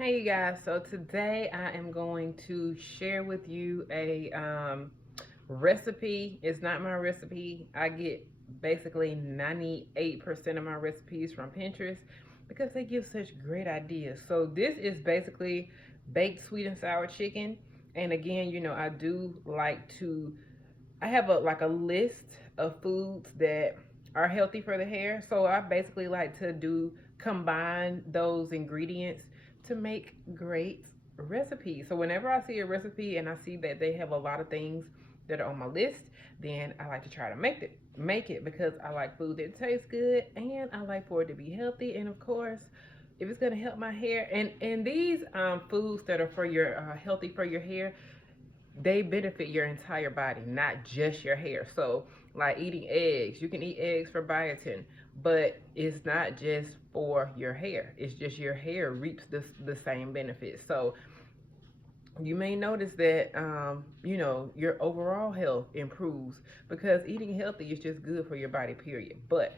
Hey you guys, so today I am going to share with you a recipe. It's not my recipe. I get basically 98% of my recipes from Pinterest because they give such great ideas. So this is basically baked sweet and sour chicken. And again, I do like to I have a list of foods that are healthy for the hair. So I basically like to do combine those ingredients to make great recipes. So whenever I see a recipe and I see that they have a lot of things that are on my list, then I like to try to make it because I like food that tastes good and I like for it to be healthy. And of course, if it's going to help my hair, and these foods that are for your healthy for your hair, they benefit your entire body, not just your hair. So, like eating eggs, you can eat eggs for biotin, but it's not just for your hair. It's just your hair reaps the same benefits. So, you may notice that your overall health improves because eating healthy is just good for your body, period. But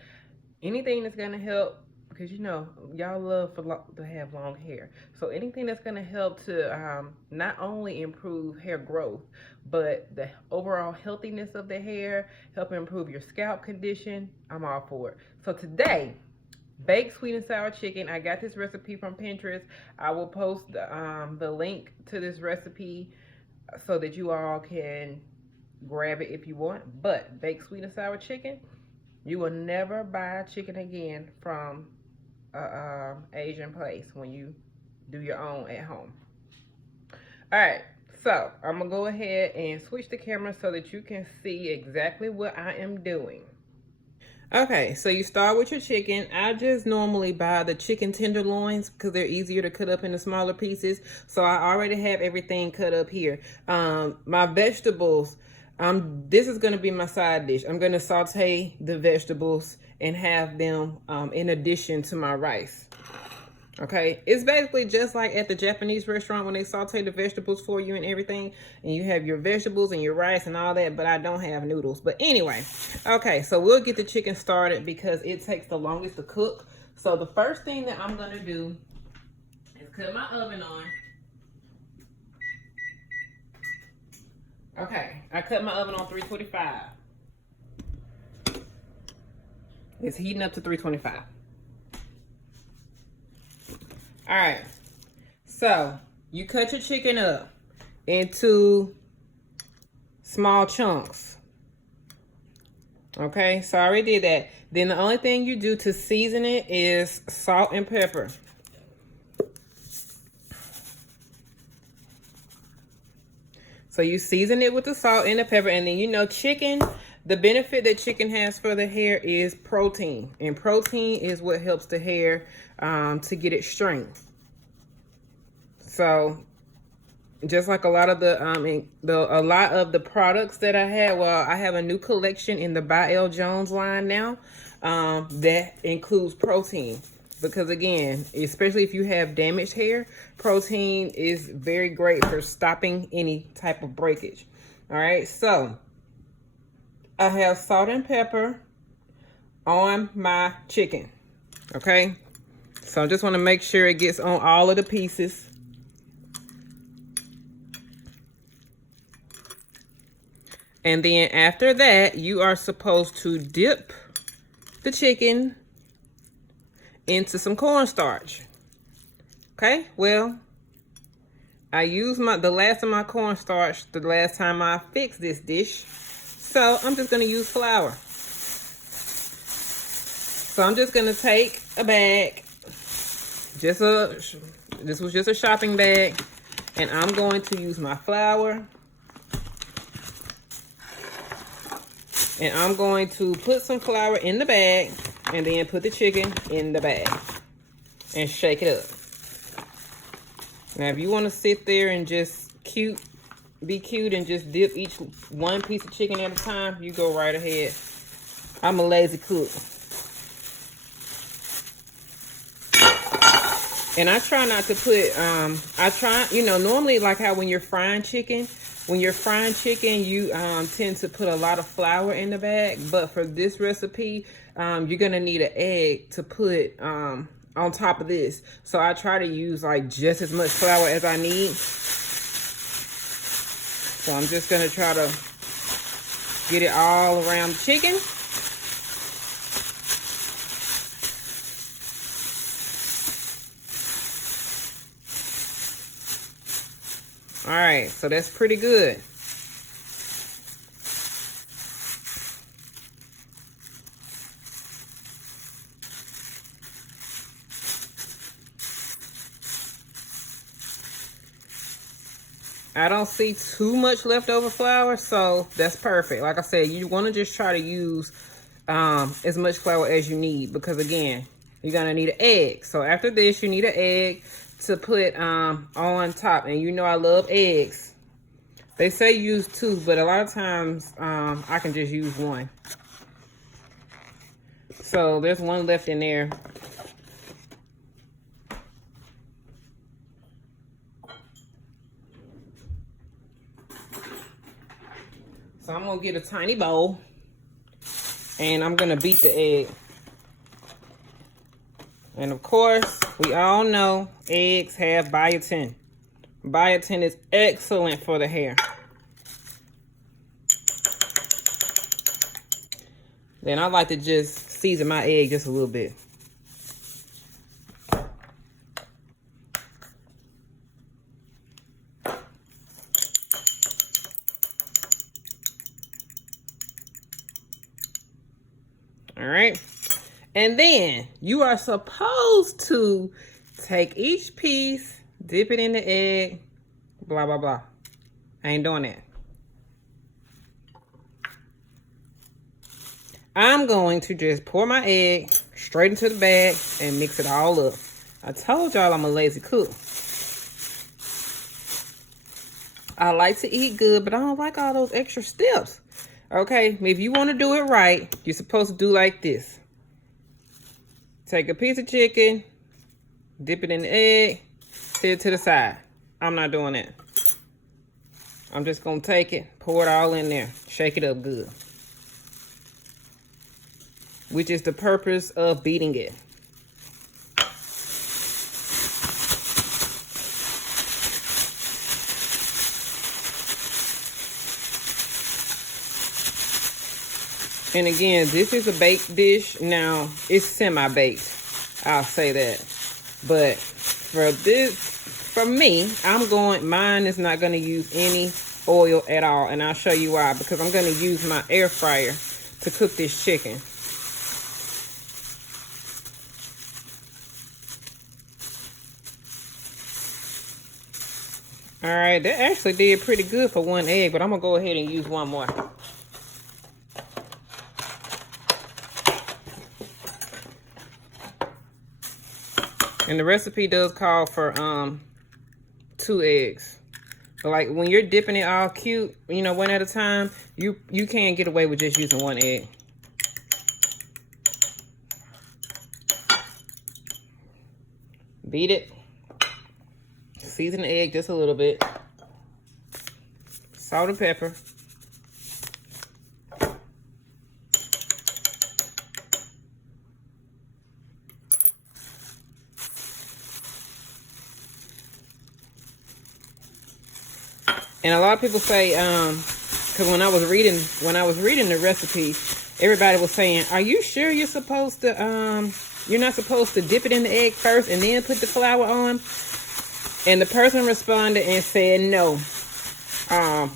anything that's gonna help, because y'all love to have long hair, so anything that's gonna help to not only improve hair growth but the overall healthiness of the hair, help improve your scalp condition, I'm all for it. So today, baked sweet and sour chicken. I got this recipe from Pinterest. I will post the link to this recipe so that you all can grab it if you want. But baked sweet and sour chicken, you will never buy chicken again from a Asian place when you do your own at home. All right, so I'm gonna go ahead and switch the camera so that you can see exactly what I am doing. Okay, so you start with your chicken. I just normally buy the chicken tenderloins because they're easier to cut up into smaller pieces. So I already have everything cut up here. My vegetables, this is going to be my side dish. I'm going to saute the vegetables and have them in addition to my rice. Okay, it's basically just like at the Japanese restaurant when they saute the vegetables for you and everything, and you have your vegetables and your rice and all that, but I don't have noodles. But anyway, okay, so we'll get the chicken started because it takes the longest to cook. So the first thing that I'm gonna do is cut my oven on. Okay, I cut my oven on 325. It's heating up to 325. All right, so you cut your chicken up into small chunks. Okay, so I already did that. Then the only thing you do to season it is salt and pepper. So you season it with the salt and the pepper, and then chicken, the benefit that chicken has for the hair is protein. And protein is what helps the hair to get its strength. So just like a lot of the products that I had, well, I have a new collection in the By L. Jones line now that includes protein. Because again, especially if you have damaged hair, protein is very great for stopping any type of breakage. All right, so I have salt and pepper on my chicken. Okay, so I just want to make sure it gets on all of the pieces. And then after that, you are supposed to dip the chicken into some cornstarch. Okay, well, I used the last of my cornstarch the last time I fixed this dish. So I'm just gonna use flour. So I'm just gonna take a bag, this was just a shopping bag, and I'm going to use my flour. And I'm going to put some flour in the bag and then put the chicken in the bag and shake it up. Now, if you want to sit there and just be cute and just dip each one piece of chicken at a time, you go right ahead. I'm a lazy cook. And I try not to put, normally like how when you're frying chicken, you tend to put a lot of flour in the bag. But for this recipe, you're going to need an egg to put on top of this. So I try to use like just as much flour as I need. So I'm just gonna try to get it all around the chicken. All right, so that's pretty good. I don't see too much leftover flour, so that's perfect. Like I said, you want to just try to use as much flour as you need, because again, you're gonna need an egg. So after this, you need an egg to put on top. And you know I love eggs. They say use 2, but a lot of times I can just use 1. So there's 1 left in there. So I'm gonna get a tiny bowl and I'm gonna beat the egg. And of course, we all know eggs have biotin. Biotin is excellent for the hair. Then I like to just season my egg just a little bit. All right. And then you are supposed to take each piece, dip it in the egg, blah, blah, blah. I ain't doing that. I'm going to just pour my egg straight into the bag and mix it all up. I told y'all I'm a lazy cook. I like to eat good, but I don't like all those extra steps. Okay, if you want to do it right, you're supposed to do like this. Take a piece of chicken, dip it in the egg, set it to the side. I'm not doing that. I'm just going to take it, pour it all in there, shake it up good. Which is the purpose of beating it. And again, this is a baked dish. Now, it's semi-baked. I'll say that. But for me, mine is not going to use any oil at all. And I'll show you why. Because I'm going to use my air fryer to cook this chicken. All right, that actually did pretty good for 1 egg, but I'm going to go ahead and use 1 more. And the recipe does call for 2 eggs. But like when you're dipping it all cute, you know, 1 at a time, you can't get away with just using 1 egg. Beat it. Season the egg just a little bit. Salt and pepper. And a lot of people say, because when I was reading the recipe, everybody was saying, "Are you sure you're supposed to you're not supposed to dip it in the egg first and then put the flour on?" And the person responded and said, "No,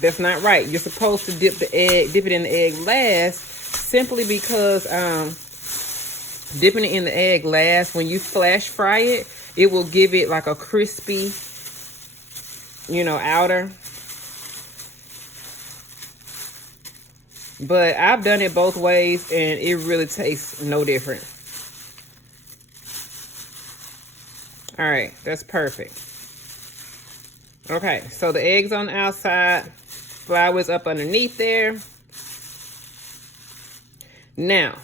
that's not right. You're supposed to dip it in the egg last, simply because dipping it in the egg last, when you flash fry it, it will give it like a crispy, you know, outer." But I've done it both ways and it really tastes no different. All right, that's perfect. Okay, so the egg's on the outside, flour's up underneath there. Now,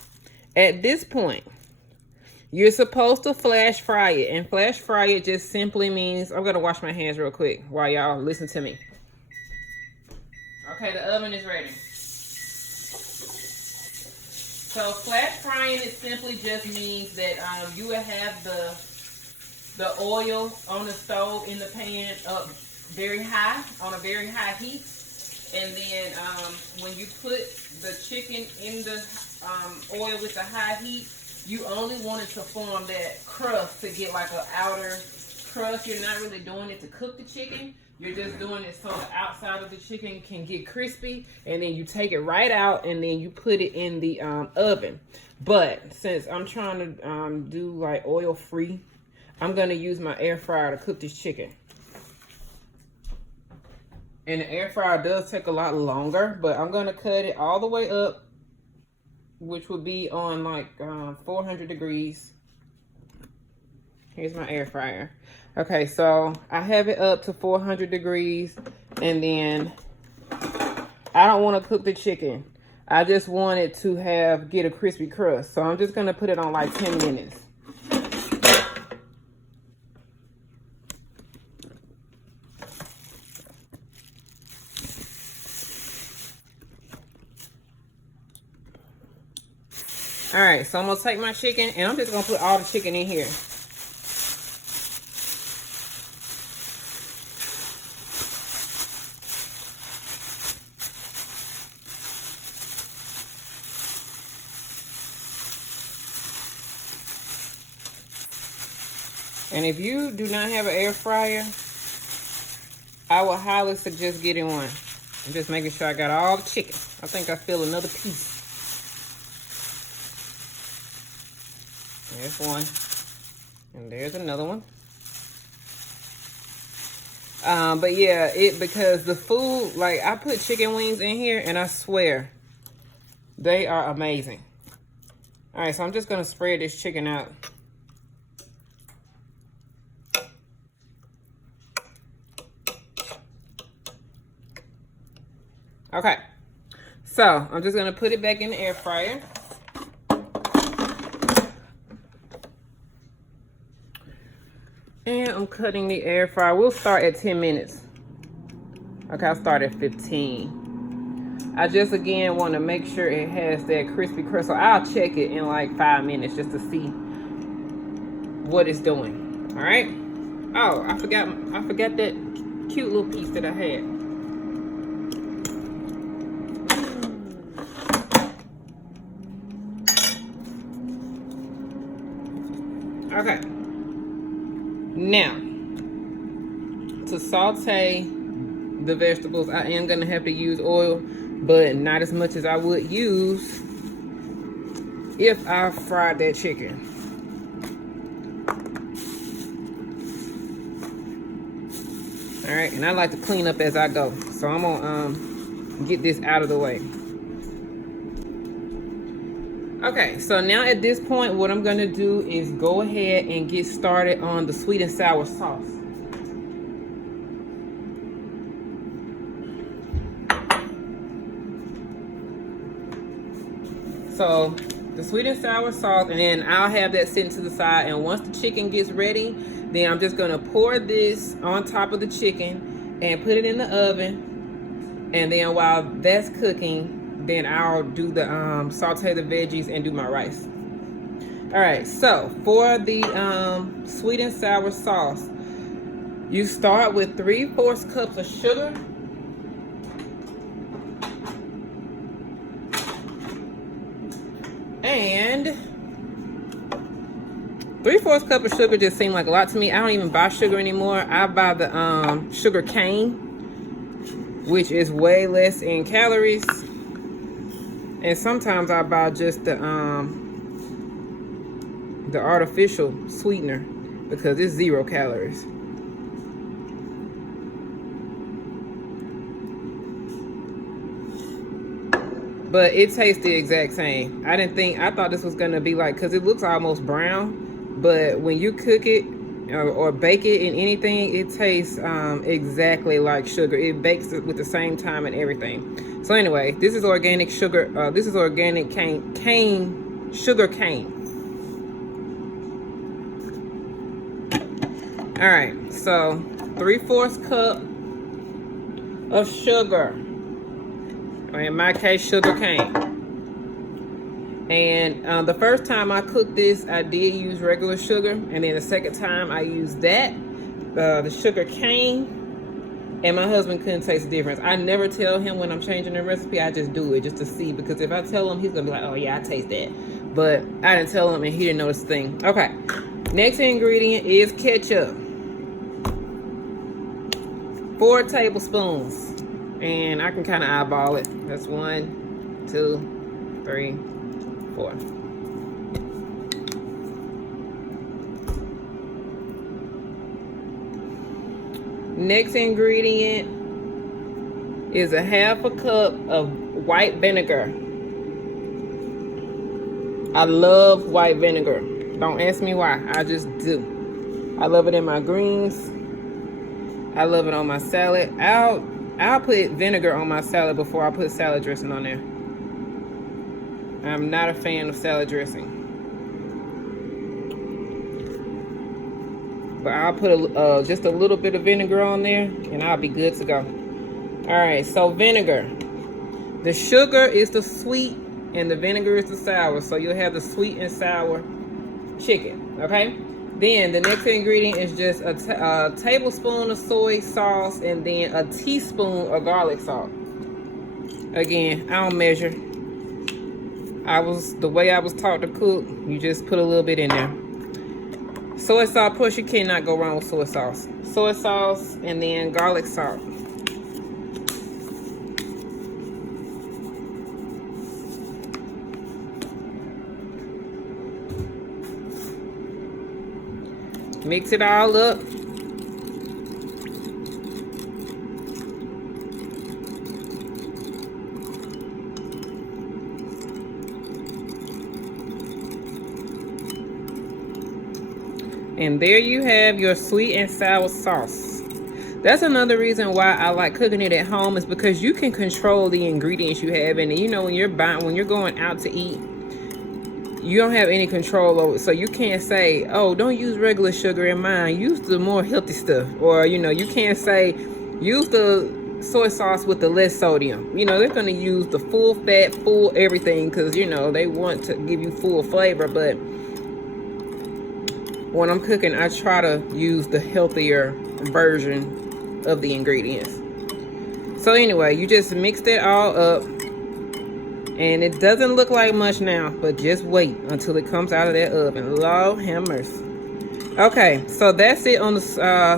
at this point, you're supposed to flash fry it. And flash fry it just simply means, I'm gonna wash my hands real quick while y'all listen to me. Okay, the oven is ready. So flat frying, it simply just means that you will have the oil on the stove in the pan up very high, on a very high heat. And then when you put the chicken in the oil with the high heat, you only want it to form that crust, to get like an outer crust. You're not really doing it to cook the chicken. You're just doing it so the outside of the chicken can get crispy. And then you take it right out and then you put it in the oven. But since I'm trying to do like oil free, I'm going to use my air fryer to cook this chicken. And the air fryer does take a lot longer, but I'm going to cut it all the way up, which would be on like 400 degrees. Here's my air fryer. Okay, so I have it up to 400 degrees, and then I don't want to cook the chicken. I just want it to get a crispy crust. So I'm just going to put it on like 10 minutes. All right, so I'm gonna take my chicken and I'm just gonna put all the chicken in here. And if you do not have an air fryer, I would highly suggest getting one. I'm just making sure I got all the chicken. I think I feel another piece. There's one. And there's another one. But yeah, because the food, like I put chicken wings in here and I swear they are amazing. All right, so I'm just gonna spread this chicken out. Okay, so I'm just gonna put it back in the air fryer. And I'm cutting the air fryer. We'll start at 10 minutes. Okay, I'll start at 15. I just, again, want to make sure it has that crispy crust. So I'll check it in like 5 minutes just to see what it's doing. All right. Oh, I forgot that cute little piece that I had. Okay. Now, to saute the vegetables, I am going to have to use oil, but not as much as I would use if I fried that chicken. All right, and I like to clean up as I go, so I'm going to get this out of the way. Okay, so now at this point, what I'm gonna do is go ahead and get started on the sweet and sour sauce. So the sweet and sour sauce, and then I'll have that sitting to the side. And once the chicken gets ready, then I'm just gonna pour this on top of the chicken and put it in the oven. And then while that's cooking, then I'll do the saute the veggies and do my rice. All right, so for the sweet and sour sauce, you start with 3/4 cups of sugar. And 3/4 cup of sugar just seemed like a lot to me. I don't even buy sugar anymore. I buy the sugar cane, which is way less in calories. And sometimes I buy just the artificial sweetener because it's 0 calories. But it tastes the exact same. I thought this was gonna be like, cause it looks almost brown, but when you cook it or bake it in anything, it tastes exactly like sugar. It bakes it with the same time and everything. So anyway, this is organic sugar. This is organic sugar cane. All right, so 3/4 cup of sugar. Or in my case, sugar cane. And the first time I cooked this, I did use regular sugar, and then the second time I used that, the sugar cane, and my husband couldn't taste the difference. I never tell him when I'm changing the recipe. I just do it just to see, because if I tell him, he's gonna be like, oh yeah, I taste that. But I didn't tell him, and he didn't notice a thing. Okay, next ingredient is ketchup. 4 tablespoons, and I can kind of eyeball it. That's 1, 2, 3, 4. Next ingredient is a half a cup of white vinegar. I love white vinegar. Don't ask me why, I just do. I love it in my greens. I love it on my salad. I'll put vinegar on my salad before I put salad dressing on there. I'm not a fan of salad dressing, but I'll put just a little bit of vinegar on there, and I'll be good to go. All right, so vinegar. The sugar is the sweet, and the vinegar is the sour. So you'll have the sweet and sour chicken, okay? Then the next ingredient is just a tablespoon of soy sauce, and then a teaspoon of garlic salt. Again, I don't measure. The way I was taught to cook, you just put a little bit in there. Soy sauce, of course, you cannot go wrong with soy sauce. Soy sauce, and then garlic salt. Mix it all up. And there you have your sweet and sour sauce. That's another reason why I like cooking it at home, is because you can control the ingredients you have in it. You know, when you're going out to eat, you don't have any control over it. So you can't say, oh, don't use regular sugar in mine, use the more healthy stuff. Or, you know, you can't say, use the soy sauce with the less sodium. You know, they're going to use the full fat, full everything, because, you know, they want to give you full flavor. But when I'm cooking, I try to use the healthier version of the ingredients. So anyway, you just mix that all up. And it doesn't look like much now, but just wait until it comes out of that oven. Lord have mercy. Okay, so that's it on the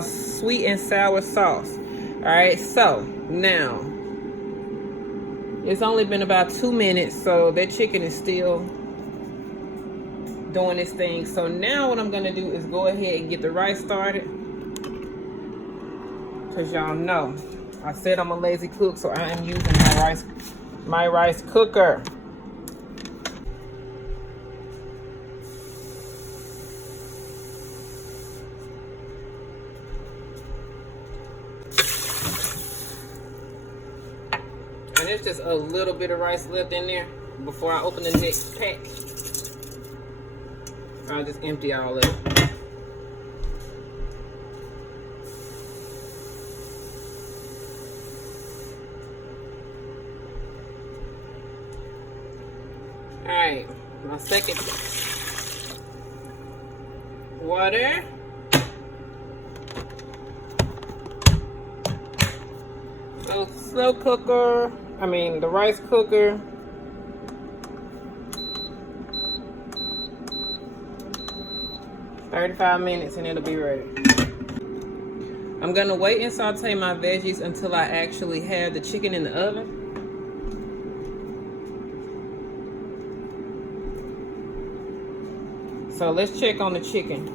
sweet and sour sauce. All right, so now it's only been about 2 minutes, so that chicken is still doing this thing. So now what I'm gonna do is go ahead and get the rice started, because y'all know I said I'm a lazy cook, so I am using my rice cooker. And there's just a little bit of rice left in there before I open the next pack. I'll just empty all of it. Alright, my second water. So slow cooker, the rice cooker. "35 minutes and it'll be ready." I'm gonna wait and saute my veggies until I actually have the chicken in the oven. So let's check on the chicken.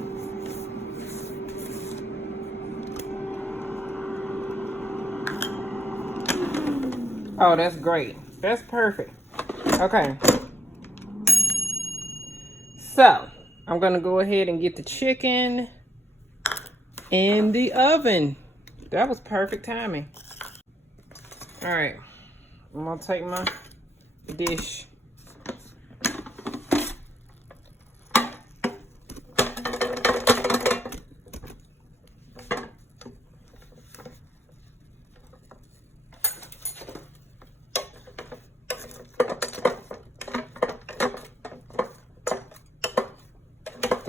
Oh, that's great. That's perfect. Okay. So I'm gonna go ahead and get the chicken in the oven. That was perfect timing. All right, I'm gonna take my dish.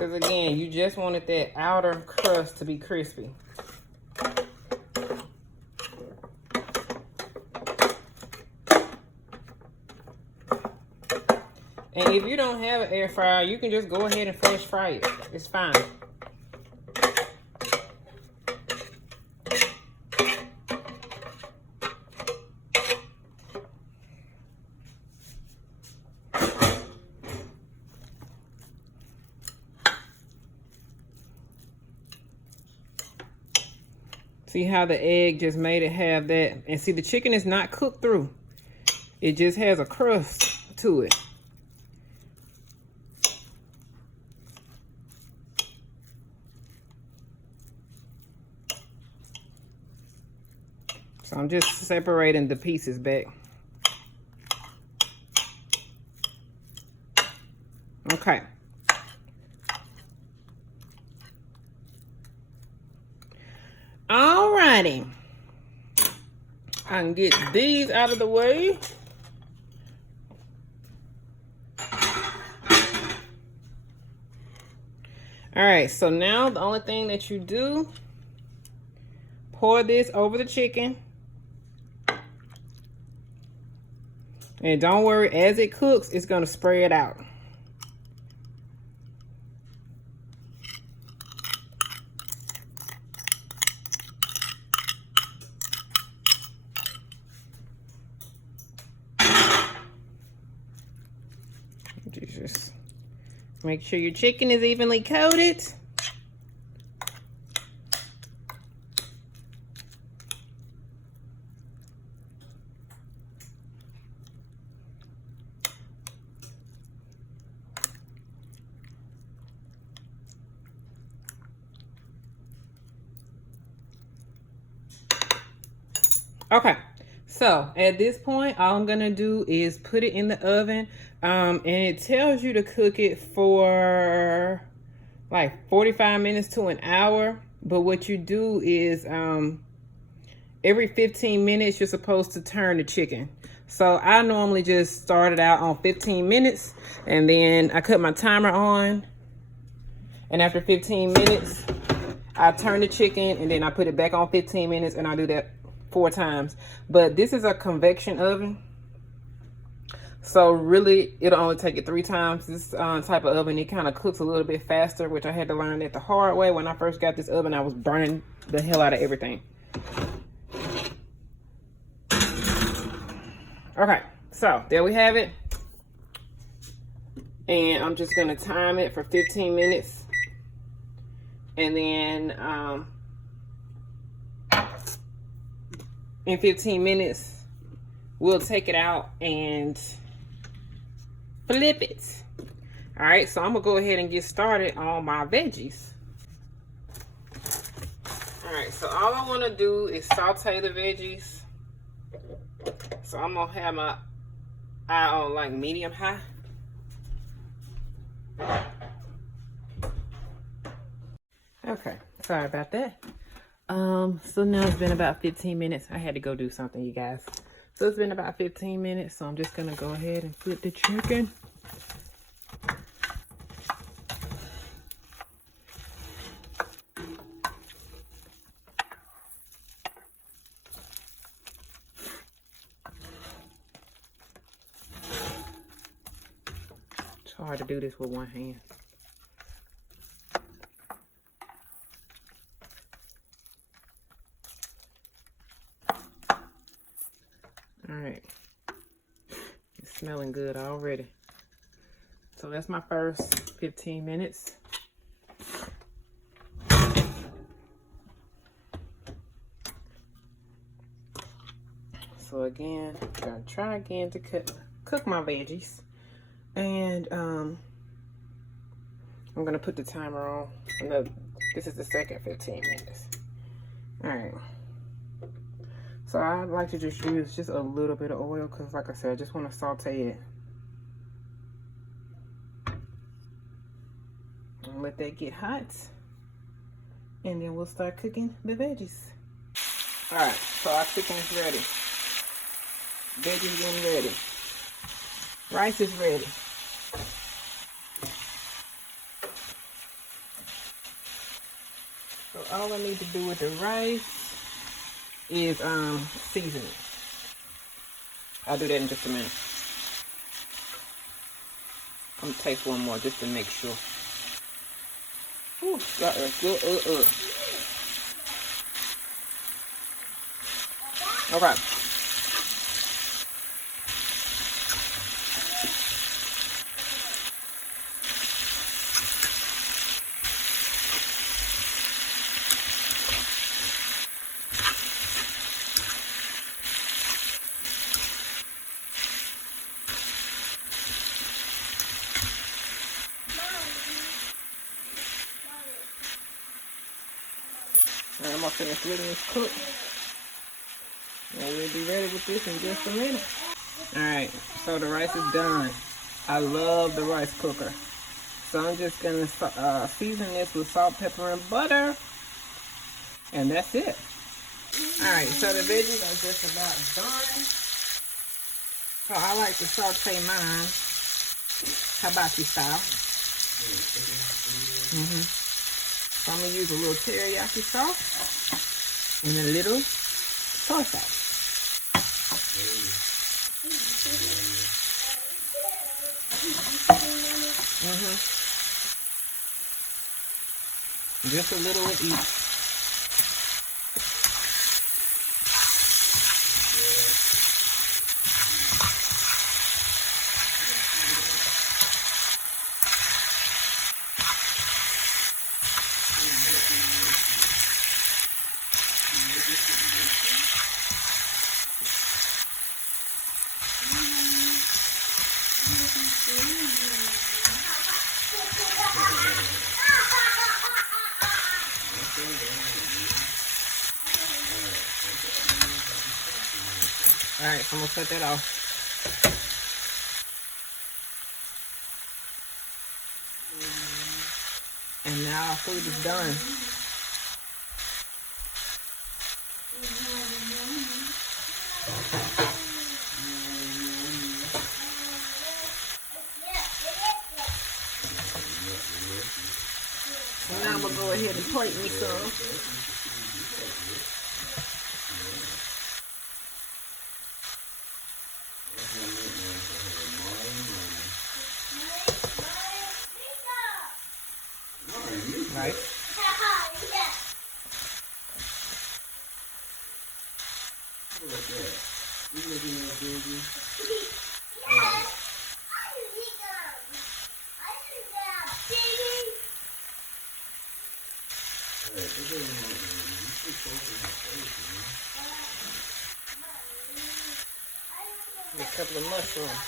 Because again, you just wanted that outer crust to be crispy. And if you don't have an air fryer, you can just go ahead and flash fry it. It's fine. See how the egg just made it have that? And see, the chicken is not cooked through. It just has a crust to it. So I'm just separating the pieces back. Okay. Alrighty. I can get these out of the way. Alright, so now the only thing that you do, pour this over the chicken. And don't worry, as it cooks, it's going to spray it out. Just make sure your chicken is evenly coated. Okay, so at this point, all I'm gonna do is put it in the oven, and it tells you to cook it for like 45 minutes to an hour. But what you do is every 15 minutes, you're supposed to turn the chicken. So I normally just start it out on 15 minutes, and then I cut my timer on, and after 15 minutes, I turn the chicken, and then I put it back on 15 minutes, and I do that 4 times. But this is a convection oven, so really it'll only take it 3 times. This type of oven, it kind of cooks a little bit faster, which I had to learn that the hard way. When I first got this oven, I was burning the hell out of everything. Okay, so there we have it, and I'm just gonna time it for 15 minutes, and then in 15 minutes, we'll take it out and flip it. All right, so I'm gonna go ahead and get started on my veggies. All right, so all I wanna do is saute the veggies. So I'm gonna have my eye on like medium high. Okay, sorry about that. So now it's been about 15 minutes. I had to go do something, you guys. So it's been about 15 minutes. So I'm just gonna go ahead and flip the chicken. It's hard to do this with one hand. Alright, it's smelling good already. So that's my first 15 minutes. So again, I'm gonna try again to cook my veggies. And I'm gonna put the timer on. No, this is the second 15 minutes. Alright. So I like to just use just a little bit of oil because, like I said, I just want to saute it. And let that get hot. And then we'll start cooking the veggies. Alright, so our chicken is ready. Veggies getting ready. Rice is ready. all I need to do with the rice is season it. I'll do that in just a minute. I'm gonna taste one more just to make sure. Ooh, that is good. Okay. And I'm gonna finish letting this cook. And we'll be ready with this in just a minute. Alright, so the rice is done. I love the rice cooker. So I'm just gonna season this with salt, pepper, and butter. And that's it. Alright, so the veggies are just about done. So I like to saute mine hibachi style. So I'm gonna use a little teriyaki sauce and a little soy sauce. Just a little of each. Alright, so I'm gonna cut that off. And now our food is done. So now I'm gonna go ahead and plate me some. Right? Get a couple of mushrooms.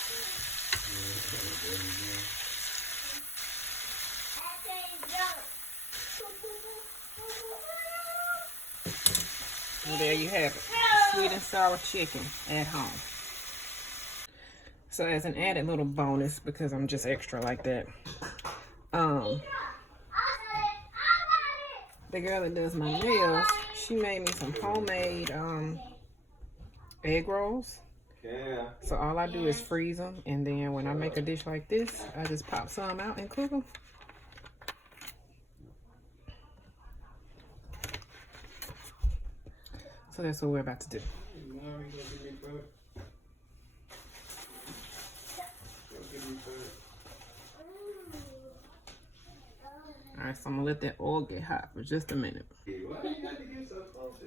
And there you have it. Sweet and sour chicken at home. So as an added little bonus, because I'm just extra like that, the girl that does my nails, she made me some homemade egg rolls. Yeah. So all I do is freeze them, and then when I make a dish like this, I just pop some out and cook them. So that's what we're about to do. Alright, so I'm gonna let that oil get hot for just a minute.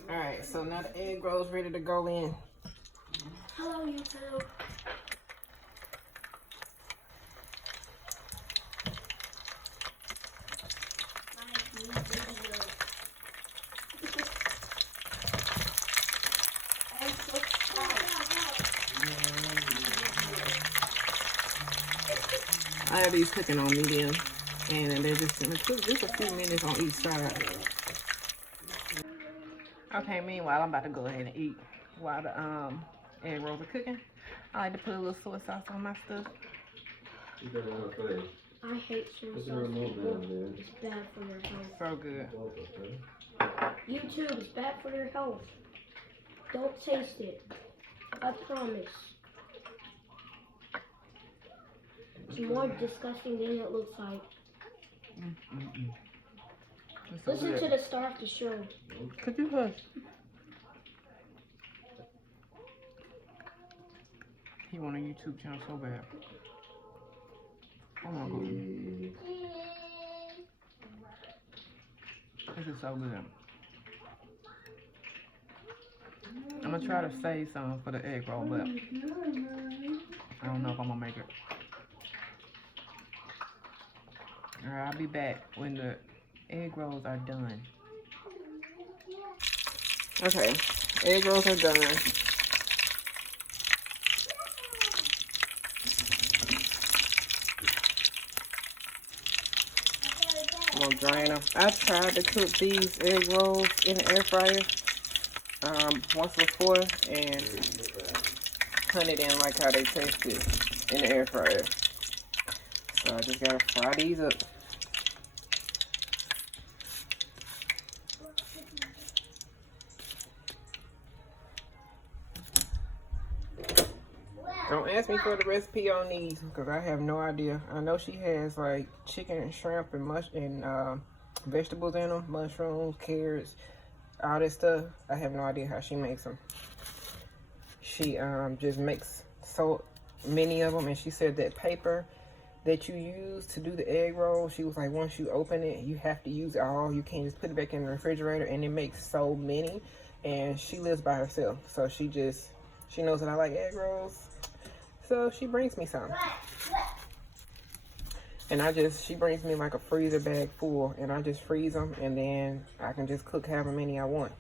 Alright, so now the egg rolls ready to go in. Hello, YouTube. I have these cooking on medium, and they're just gonna cook just a few minutes on each side. Okay, meanwhile, I'm about to go ahead and eat while the egg rolls are cooking. I like to put a little soy sauce on my stuff. I hate soy sauce. It's bad for your health. So good. YouTube, it's bad for your health. Don't taste it. I promise. It's more disgusting than it looks like. So Listen good. to the start of the show. Could you hush? He want a YouTube channel so bad. Oh my goodness. This is so good. I'm gonna try to save some for the egg roll, but I don't know if I'm gonna make it. Alright, I'll be back when the egg rolls are done. Okay, egg rolls are done. I'm gonna drain them. I tried to cook these egg rolls in the air fryer once before, and honey didn't like how they tasted in the air fryer. So I just gotta fry these up. Don't ask me for the recipe on these because I have no idea. I know she has like chicken and shrimp and vegetables in them, mushrooms, carrots, all this stuff. I have no idea how she makes them. She just makes so many of them, and she said that paper that you use to do the egg roll, she was like, once you open it, you have to use it all. You can't just put it back in the refrigerator, and it makes so many. And she lives by herself, so she knows that I like egg rolls. So she brings me some. And she brings me like a freezer bag full, and I just freeze them, and then I can just cook however many I want.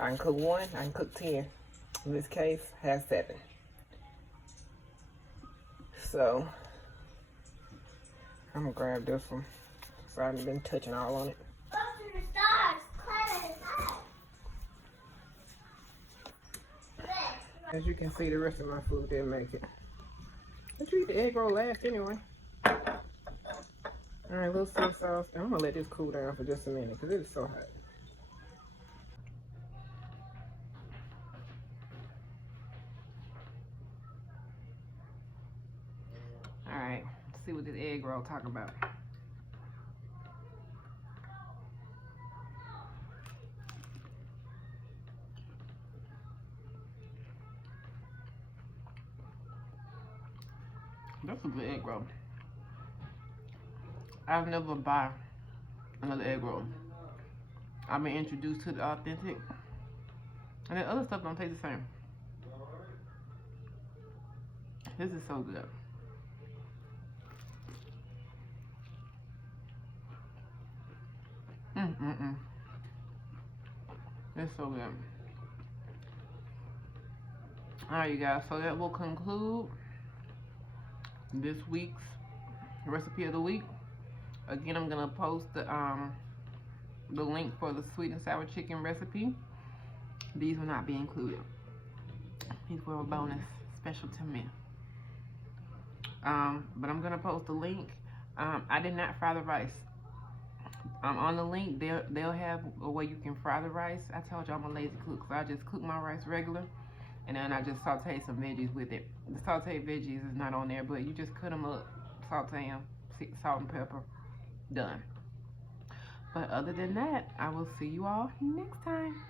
I can cook 1, I can cook 10. In this case, has 7. So I'm gonna grab this one. So I've been touching all on it. As you can see, the rest of my food didn't make it. Let's eat the egg roll last anyway. Alright, little soy sauce. And I'm gonna let this cool down for just a minute because it is so hot. Alright, let's see what this egg roll talk about. That's a good egg roll. I've never buy another egg roll. I've been introduced to the authentic, and then other stuff don't taste the same. This is so good. It's so good. Alright, you guys, so that will conclude this week's recipe of the week. Again, I'm gonna post the link for the sweet and sour chicken recipe. These will not be included. These were a bonus, special to me. But I'm gonna post the link. I did not fry the rice. On the link, they'll have a way you can fry the rice. I told you I'm a lazy cook, so I just cook my rice regular, and then I just saute some veggies with it. The sauteed veggies is not on there, but you just cut them up, saute them, salt and pepper, done. But other than that, I will see you all next time.